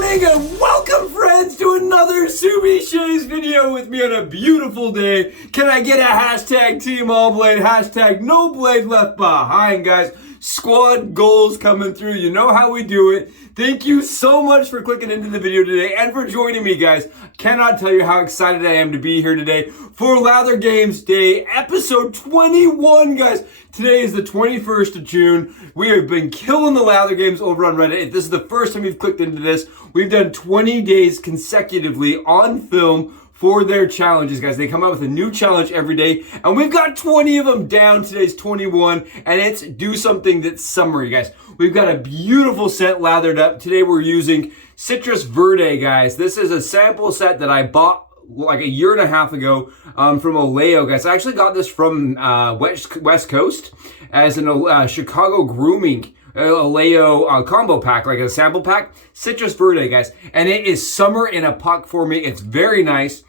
morning and welcome friends to another Subi Shaves video with me on a beautiful day. Can I get a hashtag Team All Blade, hashtag no blade left behind, guys. Squad goals coming through. You know how we do it. Thank you so much for clicking into the video today and for joining me, guys. Cannot tell you how excited I am to be here today for Lather Games Day, episode 21, guys. Today is the 21st of June. We have been killing the Lather Games over on Reddit. If this is the first time you've clicked into this, we've done 20 days consecutively on film for their challenges, guys. They come out with a new challenge every day, and we've got 20 of them down. Today's 21, and it's do something that's summery, guys. We've got a beautiful set lathered up. Today we're using Citrus Verde, guys. This is a sample set that I bought like a year and a half ago from Oleo, guys. I actually got this from West Coast as an Chicago grooming Oleo combo pack, like a sample pack. Citrus Verde, guys. And it is summer in a puck for me. It's very nice.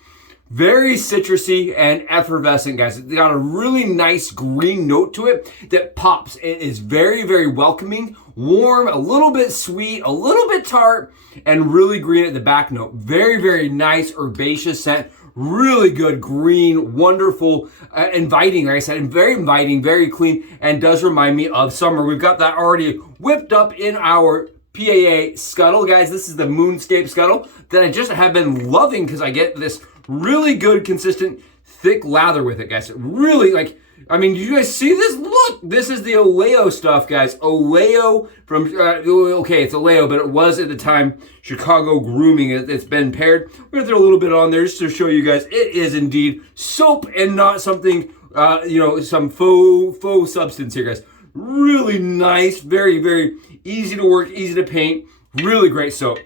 Very citrusy and effervescent, guys. It's got a really nice green note to it that pops. It is very, very welcoming, warm, a little bit sweet, a little bit tart, and really green at the back note. Very, very nice herbaceous scent. Really good green, wonderful, inviting, like I said, and very inviting, very clean, and does remind me of summer. We've got that already whipped up in our PAA scuttle, guys. This is the Moonscape scuttle that I just have been loving because I get this really good, consistent, thick lather with it, guys. Really, like, I mean, do you guys see this? Look, this is the Oleo stuff, guys. Oleo from, okay, it's Oleo, but it was at the time Chicago grooming. It's been paired. We're gonna throw a little bit on there just to show you guys it is indeed soap and not something, some faux substance here, guys. Really nice, very, very easy to work, easy to paint. Really great soap.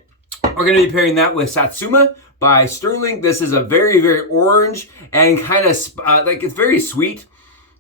We're gonna be pairing that with Satsuma by Stirling. This is a very, very orange and kind of like it's very sweet.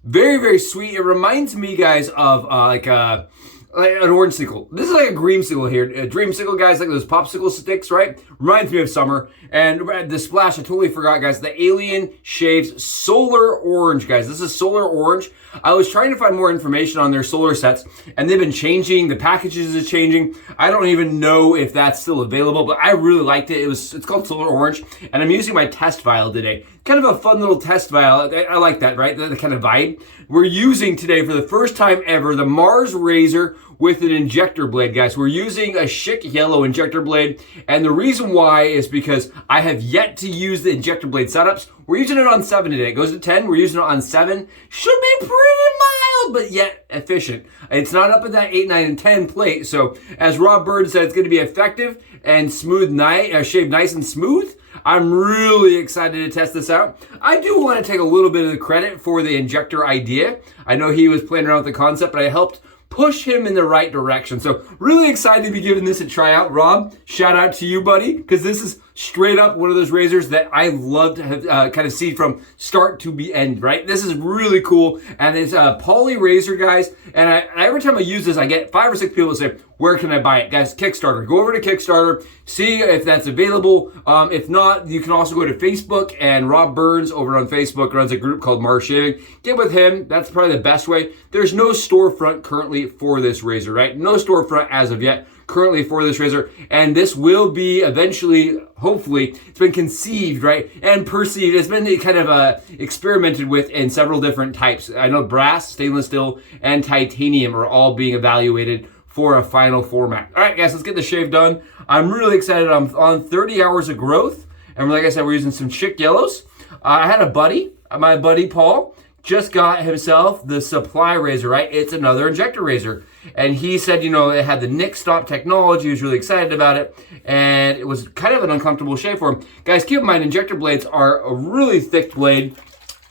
Very, very sweet. It reminds me, guys, of like an orange-sickle. This is like a dreamsicle here. A dreamsicle, guys, like those popsicle sticks, right? Reminds me of summer. And the splash, I totally forgot, guys. The Alien Shaves Solar Orange, guys. This is Solar Orange. I was trying to find more information on their solar sets, and they've been changing. The packages is changing. I don't even know if that's still available, but I really liked it. It's called Solar Orange, and I'm using my test vial today. Kind of a fun little test vial. I like that, right? The kind of vibe. We're using today, for the first time ever, the M.A.R.S razor with an injector blade, guys. We're using a Schick yellow injector blade, and the reason why is because I have yet to use the injector blade setups. We're using it on 7 today. It goes to 10. We're using it on 7. Should be pretty mild, but yet efficient. It's not up at that 8, 9, and 10 plate. So as Rob Bird said, it's going to be effective and smooth, shaved nice and smooth. I'm really excited to test this out. I do want to take a little bit of the credit for the injector idea. I know he was playing around with the concept, but I helped push him in the right direction. So really excited to be giving this a try out. Rob, shout out to you, buddy, because this is straight up one of those razors that I love to have kind of see from start to be end, right? This is really cool, and it's a poly razor, guys, and every time I use this, I get 5 or 6 people that say, where can I buy it? Guys, Kickstarter. Go over to Kickstarter, see if that's available. If not, you can also go to Facebook, and Rob Burns over on Facebook runs a group called M.A.R.S Shaving. Get with him. That's probably the best way. There's no storefront currently for this razor, right? No storefront as of yet currently for this razor, and this will be eventually, hopefully, it's been conceived, right, and perceived. It's been kind of experimented with in several different types. I know brass, stainless steel, and titanium are all being evaluated for a final format. All right, guys, let's get the shave done. I'm really excited. I'm on 30 hours of growth, and like I said, we're using some Schick yellows. I had a buddy, my buddy Paul, just got himself the supply razor, right? It's another injector razor. And he said, it had the Nick Stop technology. He was really excited about it. And it was kind of an uncomfortable shave for him. Guys, keep in mind, injector blades are a really thick blade.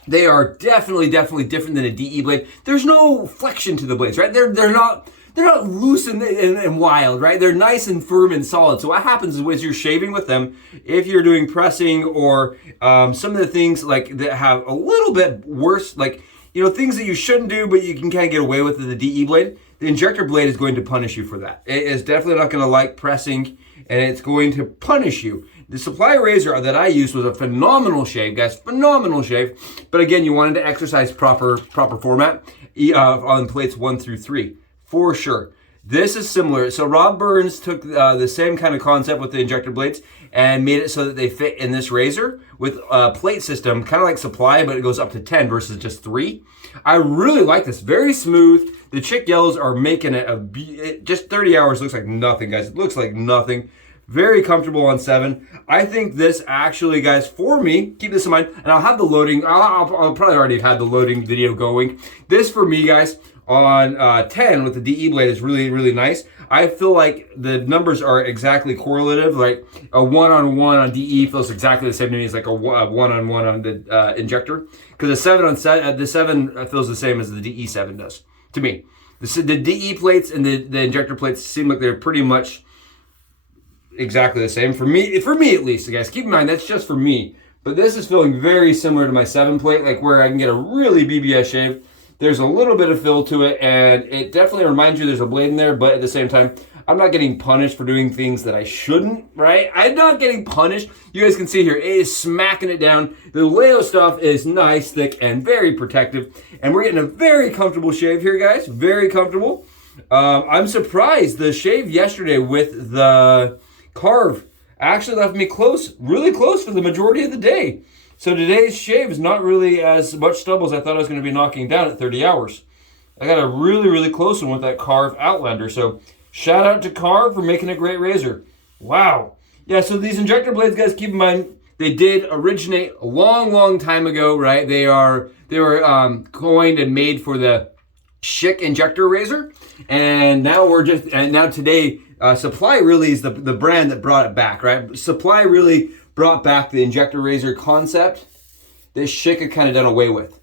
They are definitely different than a DE blade. There's no flexion to the blades, right? They're not loose and wild, right? They're nice and firm and solid. So what happens is as you're shaving with them, if you're doing pressing or some of the things like that have a little bit worse, like, things that you shouldn't do, but you can kind of get away with the DE blade, the injector blade is going to punish you for that. It is definitely not going to like pressing, and it's going to punish you. The supply razor that I used was a phenomenal shave, guys, phenomenal shave. But again, you wanted to exercise proper format on plates 1 through 3. For sure. This is similar. So Rob Burns took the same kind of concept with the injector blades and made it so that they fit in this razor with a plate system, kind of like Supply, but it goes up to 10 versus just 3. I really like this. Very smooth. The Schick yellows are making it just 30 hours looks like nothing, guys. It looks like nothing. Very comfortable on 7. I think this actually, guys, for me, keep this in mind, and I'll have the loading. I'll probably already have had the loading video going. This for me, guys, on 10 with the DE blade is really, really nice. I feel like the numbers are exactly correlative. Like a 1-on-1 on DE feels exactly the same to me as like a 1-on-1 on the Injector. Because the 7 feels the same as the DE7 does to me. The DE plates and the Injector plates seem like they're pretty much exactly the same for me at least, guys. Keep in mind that's just for me. But this is feeling very similar to my 7 plate, like where I can get a really BBS shave. There's a little bit of fill to it, and it definitely reminds you there's a blade in there, but at the same time, I'm not getting punished for doing things that I shouldn't, right? I'm not getting punished. You guys can see here, it is smacking it down. The Oleo stuff is nice, thick, and very protective, and we're getting a very comfortable shave here, guys. Very comfortable. I'm surprised the shave yesterday with the carve actually left me close, really close for the majority of the day. So today's shave is not really as much stubble as I thought I was going to be knocking down at 30 hours. I got a really, really close one with that Carve Outlander. So shout out to Carve for making a great razor. Wow. Yeah, so these injector blades, guys, keep in mind, they did originate a long, long time ago, right? They were coined and made for the Schick injector razor. And now today, Supply really is the brand that brought it back, right? Supply really brought back the injector razor concept that Schick had kind of done away with.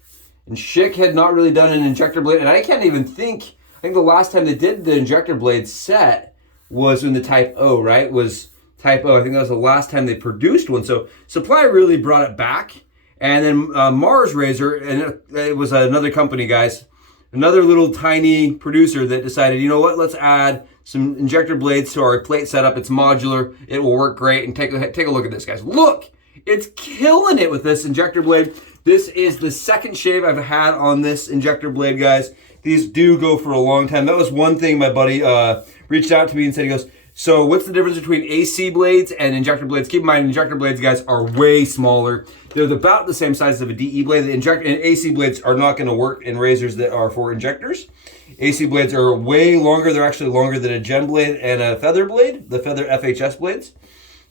And Schick had not really done an injector blade, and I can't even think, I think the last time they did the injector blade set was in the Type O, right? Was Type O, I think that was the last time they produced one. So Supply really brought it back. And then M.A.R.S razor, and it was another company, guys, another little tiny producer that decided, you know what, let's add some injector blades to our plate setup. It's modular. It will work great. And take a look at this, guys. Look, it's killing it with this injector blade. This is the second shave I've had on this injector blade, guys. These do go for a long time. That was one thing my buddy reached out to me and said, he goes, so what's the difference between AC blades and injector blades? Keep in mind, injector blades, guys, are way smaller. They're about the same size of a DE blade. The injector and AC blades are not going to work in razors that are for injectors. AC blades are way longer. They're actually longer than a Gen blade and a Feather blade, the Feather FHS blades.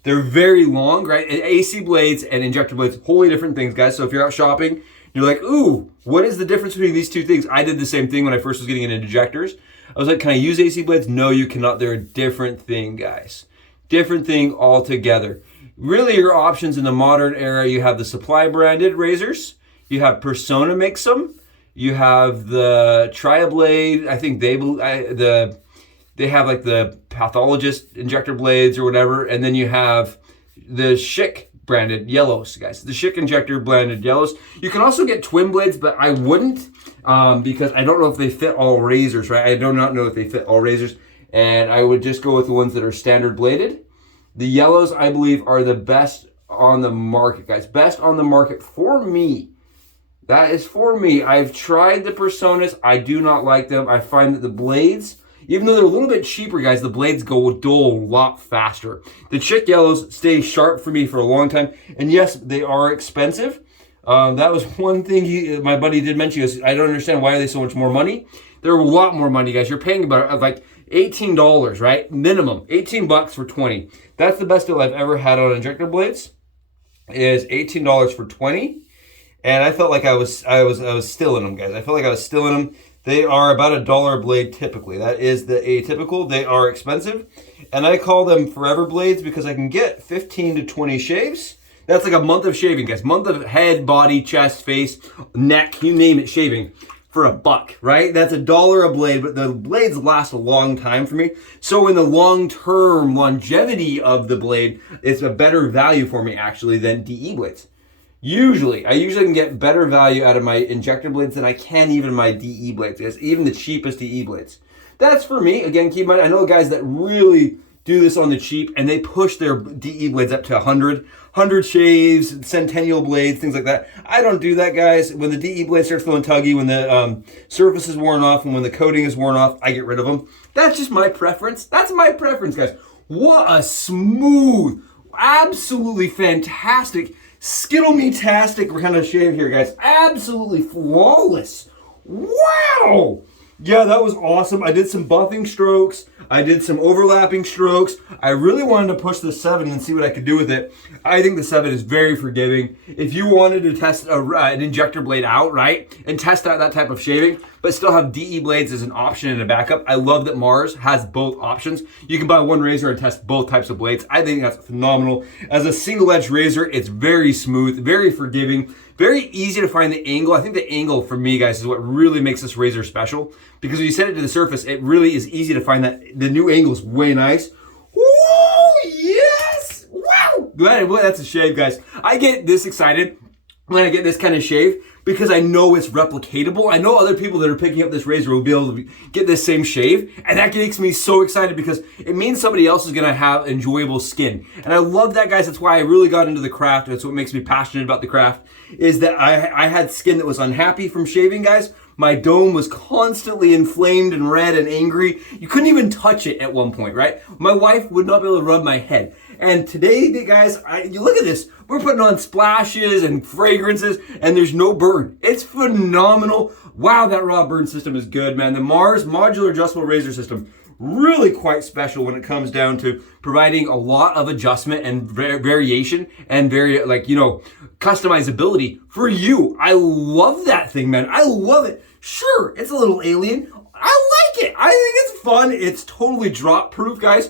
They're very long, right? And AC blades and injector blades, wholly different things, guys. So if you're out shopping, you're like, ooh, what is the difference between these two things? I did the same thing when I first was getting into injectors. I was like, can I use AC blades? No, you cannot. They're a different thing, guys. Different thing altogether. Really, your options in the modern era, you have the Supply branded razors. You have Persona makes them. You have the Tri-Blade. I think they have like the Pathologist injector blades or whatever. And then you have the Schick branded yellows, guys. The Schick injector branded yellows. You can also get twin blades, but I wouldn't because I don't know if they fit all razors, right? I do not know if they fit all razors. And I would just go with the ones that are standard bladed. The yellows, I believe, are the best on the market, guys. Best on the market for me. That is for me. I've tried the Personas. I do not like them. I find that the blades, even though they're a little bit cheaper, guys, the blades go dull a lot faster. The Schick yellows stay sharp for me for a long time. And yes, they are expensive. That was one thing my buddy did mention. He goes, I don't understand, why are they so much more money? They're a lot more money, guys. You're paying about like $18, right? Minimum. 18 bucks for 20. That's the best deal I've ever had on injector blades, is $18 for 20. And I felt like I was still in them, guys. I felt like I was still in them. They are about $1 a blade typically. That is the atypical. They are expensive. And I call them forever blades because I can get 15 to 20 shaves. That's like a month of shaving, guys. Month of head, body, chest, face, neck, you name it, shaving for $1, right? That's $1 a blade, but the blades last a long time for me. So in the long-term longevity of the blade, it's a better value for me actually than DE blades. I usually can get better value out of my injector blades than I can even my DE blades, even the cheapest DE blades. That's for me. Again, keep in mind, I know guys that really do this on the cheap, and they push their DE blades up to 100 shaves, centennial blades, things like that. I don't do that, guys. When the DE blade starts feeling tuggy, when the surface is worn off, and when the coating is worn off, I get rid of them. That's just my preference. That's my preference, guys. What a smooth, absolutely fantastic, Skittle-me-tastic kind of shave here, guys. Absolutely flawless. Wow! Yeah, that was awesome. I did some buffing strokes. I did some overlapping strokes. I really wanted to push the 7 and see what I could do with it. I think the 7 is very forgiving. If you wanted to test an injector blade out, right, and test out that type of shaving, but still have DE blades as an option and a backup, I love that M.A.R.S has both options. You can buy one razor and test both types of blades. I think that's phenomenal. As a single-edged razor, it's very smooth, very forgiving, very easy to find the angle. I think the angle for me, guys, is what really makes this razor special, because when you set it to the surface, it really is easy to find that the new angle is way nice. Woo! Yes! Wow! Boy, that's a shave, guys. I get this excited when I get this kind of shave because I know it's replicatable. I know other people that are picking up this razor will be able to get this same shave, and that makes me so excited because it means somebody else is gonna have enjoyable skin. And I love that, guys. That's why I really got into the craft. That's what makes me passionate about the craft, is that I had skin that was unhappy from shaving, guys. My dome was constantly inflamed and red and angry. You couldn't even touch it at one point, right? My wife would not be able to rub my head. And today, guys, you look at this. We're putting on splashes and fragrances, and there's no burn. It's phenomenal. Wow, that raw burn system is good, man. The M.A.R.S modular adjustable razor system, really quite special when it comes down to providing a lot of adjustment and variation and customizability for you. I love that thing, man. I love it. Sure, it's a little alien. I like it. I think it's fun. It's totally drop proof, guys.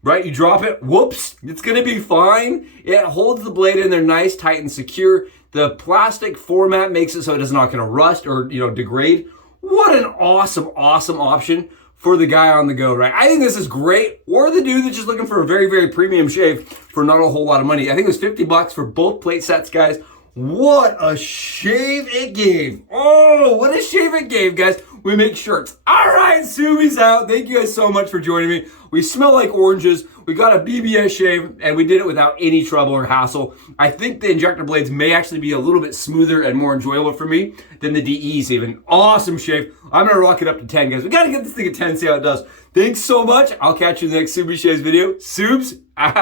Right, you drop it, whoops, it's gonna be fine. It holds the blade in there nice, tight, and secure. The plastic format makes it so it's not gonna rust or degrade. What an awesome, awesome option for the guy on the go, right? I think this is great. Or the dude that's just looking for a very, very premium shave for not a whole lot of money. I think it was $50 for both plate sets, guys. What a shave it gave. Oh, what a shave it gave, guys. We make shirts. All right, Subi's out. Thank you guys so much for joining me. We smell like oranges. We got a BBS shave, and we did it without any trouble or hassle. I think the injector blades may actually be a little bit smoother and more enjoyable for me than the DEs even. Awesome shave. I'm going to rock it up to 10, guys. We got to get this thing at 10, see how it does. Thanks so much. I'll catch you in the next Subi Shaves video. Subs out.